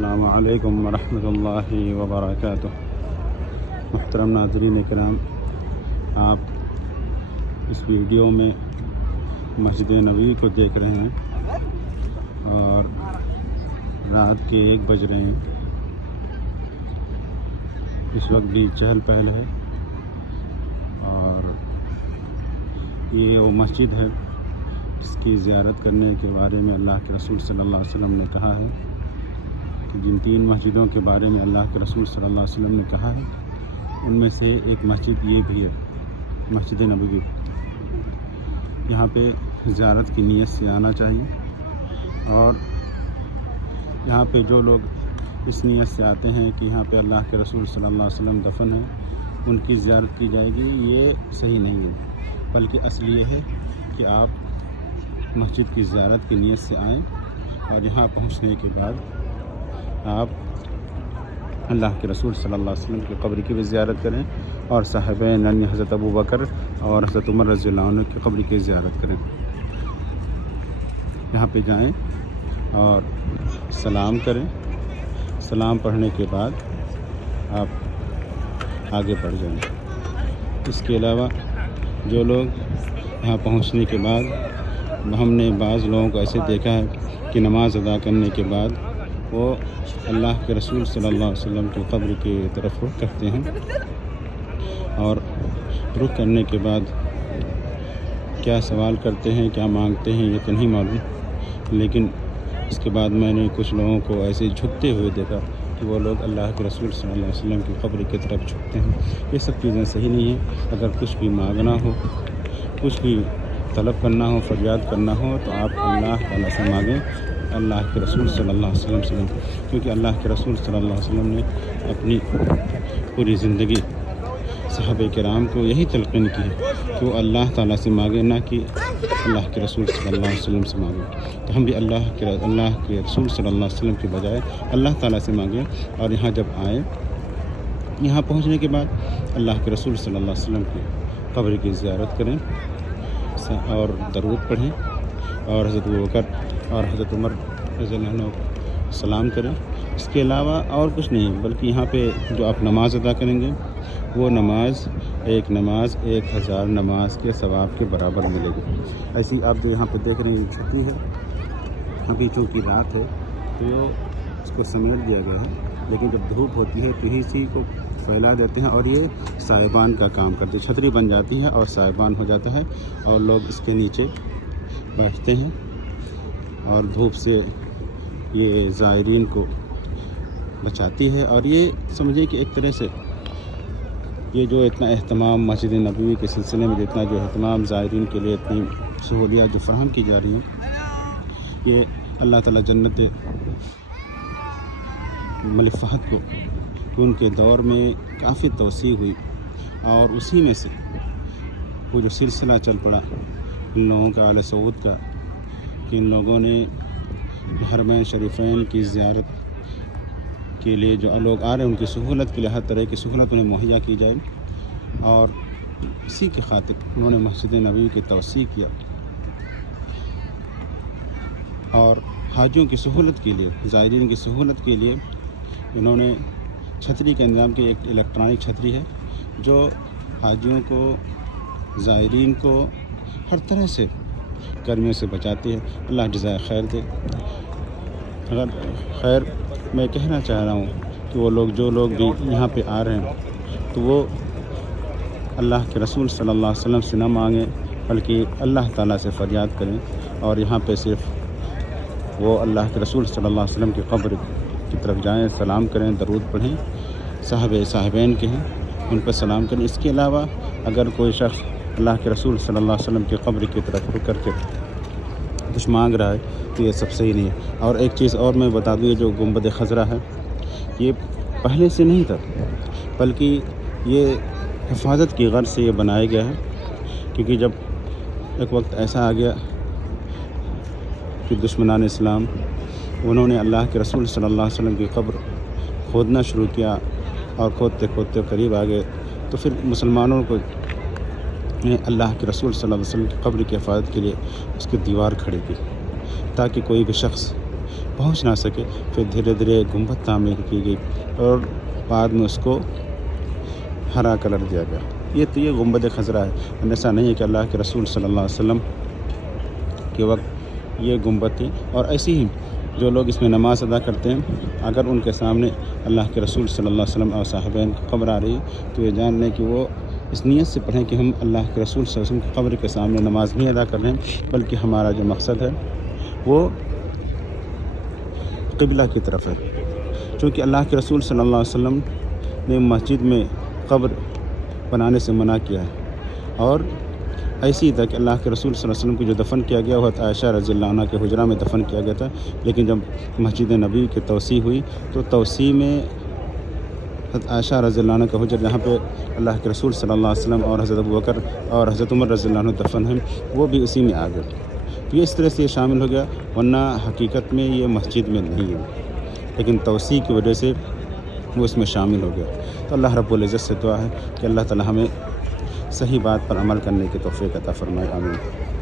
السلام علیکم ورحمۃ اللہ وبرکاتہ۔ محترم ناظرین کرام، آپ اس ویڈیو میں مسجد نبوی کو دیکھ رہے ہیں اور رات کے 1 بج رہے ہیں۔ اس وقت بھی چہل پہل ہے اور یہ وہ مسجد ہے جس کی زیارت کرنے کے بارے میں اللہ کے رسول صلی اللہ علیہ وسلم نے کہا ہے کہ جن 3 مسجدوں کے بارے میں اللہ کے رسول صلی اللہ علیہ وسلم نے کہا ہے ان میں سے ایک مسجد یہ بھی ہے، مسجد نبوی۔ یہاں پہ زیارت کی نیت سے آنا چاہیے اور یہاں پہ جو لوگ اس نیت سے آتے ہیں کہ یہاں پہ اللہ کے رسول صلی اللہ علیہ وسلم دفن ہیں ان کی زیارت کی جائے گی، یہ صحیح نہیں ہے، بلکہ اصل یہ ہے کہ آپ مسجد کی زیارت کی نیت سے آئیں اور یہاں پہنچنے کے بعد آپ اللہ کے رسول صلی اللہ علیہ وسلم کی قبر کی بھی زیارت کریں اور صاحبین یعنی حضرت ابو بکر اور حضرت عمر رضی اللہ عنہ کی قبر کی زیارت کریں۔ یہاں پہ جائیں اور سلام کریں، سلام پڑھنے کے بعد آپ آگے بڑھ جائیں۔ اس کے علاوہ جو لوگ یہاں پہنچنے کے بعد ہم نے بعض لوگوں کو ایسے دیکھا ہے کہ نماز ادا کرنے کے بعد وہ اللہ کے رسول صلی اللہ علیہ وسلم کی قبر کی طرف رخ کرتے ہیں اور رخ کرنے کے بعد کیا سوال کرتے ہیں، کیا مانگتے ہیں یہ تو نہیں معلوم، لیکن اس کے بعد میں نے کچھ لوگوں کو ایسے جھکتے ہوئے دیکھا کہ وہ لوگ اللہ کے رسول صلی اللہ علیہ وسلم کی قبر کی طرف جھکتے ہیں۔ یہ سب چیزیں صحیح نہیں ہیں۔ اگر کچھ بھی مانگنا ہو، کچھ بھی طلب کرنا ہو، فریاد کرنا ہو تو آپ اللہ تعالیٰ سے مانگیں، اللہ کے رسول صلی اللہ علیہ وسلم سے، کیونکہ اللہ کے رسول صلی اللہ علیہ وسلم نے اپنی پوری زندگی صحابہ کرام کو یہی تلقین کی ہے کہ وہ اللہ تعالیٰ سے مانگے، نہ کہ اللہ کے رسول صلی اللہ علیہ وسلم سے مانگے۔ تو ہم بھی اللہ کے رسول صلی اللہ علیہ وسلم کے بجائے اللہ تعالیٰ سے مانگیں اور یہاں جب آئیں، یہاں پہنچنے کے بعد اللہ کے رسول صلی اللہ علیہ وسلم کی قبر کی زیارت کریں اور درود پڑھیں اور حضرت ابوبکر اور حضرت عمر رضی اللہ عنہ کو سلام کریں۔ اس کے علاوہ اور کچھ نہیں، بلکہ یہاں پہ جو آپ نماز ادا کریں گے وہ نماز 1000 نماز کے ثواب کے برابر ملے گی۔ ایسی آپ جو یہاں پہ دیکھ رہے ہیں چھٹی ہے، ابھی چونکہ رات ہے تو اس کو سمیٹ دیا گیا ہے، لیکن جب دھوپ ہوتی ہے تو اسی کو پھیلا دیتے ہیں اور یہ سائبان کا کام کرتے ہیں، چھتری بن جاتی ہے اور سائبان ہو جاتا ہے اور لوگ اس کے نیچے بیٹھتے ہیں اور دھوپ سے یہ زائرین کو بچاتی ہے۔ اور یہ سمجھیں کہ ایک طرح سے یہ جو اتنا اہتمام مسجد نبوی کے سلسلے میں جتنا جو اہتمام زائرین کے لیے اتنی سہولیات جو فراہم کی جا رہی ہیں، یہ اللہ تعالیٰ جنت ملک فہد کو ان کے دور میں کافی توسیع ہوئی اور اسی میں سے وہ جو سلسلہ چل پڑا ان لوگوں کا، آل سعود کا، کہ ان لوگوں نے حرمین شریفین کی زیارت کے لیے جو لوگ آ رہے ہیں ان کی سہولت کے لیے ہر طرح کی سہولت انہیں مہیا کی جائے، اور اسی کی خاطر انہوں نے مسجد نبوی کی توسیع کیا اور حاجیوں کی سہولت کے لیے، زائرین کی سہولت کے لیے انہوں نے چھتری کا انتظام کیا۔ ایک الیکٹرانک چھتری ہے جو حاجیوں کو، زائرین کو ہر طرح سے گرمیوں سے بچاتی ہے۔ اللہ جزائے خیر دے۔ اگر خیر میں کہنا چاہ رہا ہوں کہ وہ لوگ جو لوگ بھی یہاں پہ آ رہے ہیں تو وہ اللہ کے رسول صلی اللہ علیہ وسلم سے نہ مانگیں بلکہ اللہ تعالیٰ سے فریاد کریں اور یہاں پہ صرف وہ اللہ کے رسول صلی اللہ علیہ وسلم کی قبر کی طرف جائیں، سلام کریں، درود پڑھیں، صاحبین کے ہیں ان پر سلام کریں۔ اس کے علاوہ اگر کوئی شخص اللہ کے رسول صلی اللہ علیہ وسلم کی قبر کی طرف رک کر کے کچھ مانگ رہا ہے تو یہ سب صحیح نہیں ہے۔ اور ایک چیز اور میں بتا دوں، یہ جو گنبد خضرا ہے یہ پہلے سے نہیں تھا، بلکہ یہ حفاظت کی غرض سے یہ بنایا گیا ہے، کیونکہ جب ایک وقت ایسا آ گیا کہ دشمنان اسلام انہوں نے اللہ کے رسول صلی اللہ علیہ وسلم کی قبر کھودنا شروع کیا اور کھودتے کھودتے قریب آ گئے، تو پھر مسلمانوں کو اللہ کے رسول صلی اللہ علیہ وسلم کی قبر کی حفاظت کے لیے اس کی دیوار کھڑی کی تاکہ کوئی بھی شخص پہنچ نہ سکے، پھر دھیرے دھیرے گنبد تعمیر کی گئی اور بعد میں اس کو ہرا کلر دیا گیا۔ یہ گنبد خضرا ہے۔ ایسا نہیں ہے کہ اللہ کے رسول صلی اللہ علیہ وسلم کے وقت یہ گنبد تھی۔ اور ایسی ہی جو لوگ اس میں نماز ادا کرتے ہیں، اگر ان کے سامنے اللہ کے رسول صلی اللہ علیہ وسلم اور صحابین کی قبر آ رہی تو یہ جان لیں کہ وہ اس نیت سے پڑھیں کہ ہم اللہ کے رسول صلی اللہ علیہ وسلم کی قبر کے سامنے نماز نہیں ادا کر رہے ہیں، بلکہ ہمارا جو مقصد ہے وہ قبلہ کی طرف ہے۔ چونکہ اللہ کے رسول صلی اللہ علیہ وسلم نے مسجد میں قبر بنانے سے منع کیا ہے، اور ایسی ہی تھا کہ اللہ کے رسول صلی اللہ علیہ وسلم کو جو دفن کیا گیا وہ حضرت عائشہ رضی اللہ عنہ کے حجرہ میں دفن کیا گیا تھا، لیکن جب مسجد نبوی کی توسیع ہوئی تو توسیع میں حضرت عائشہ رضی اللہ عنہ کا حجر جہاں پہ اللہ کے رسول صلی اللہ علیہ وسلم اور حضرت ابوبکر اور حضرت عمر رضی اللہ عنہ دفن ہیں، وہ بھی اسی میں آ گئے۔ تو یہ اس طرح سے یہ شامل ہو گیا، ورنہ حقیقت میں یہ مسجد میں نہیں ہے، لیکن توسیع کی وجہ سے وہ اس میں شامل ہو گیا۔ تو اللہ رب العزت سے دعا ہے کہ اللہ تعالی ہمیں صحیح بات پر عمل کرنے کی توفیق عطا فرمائے، آمین۔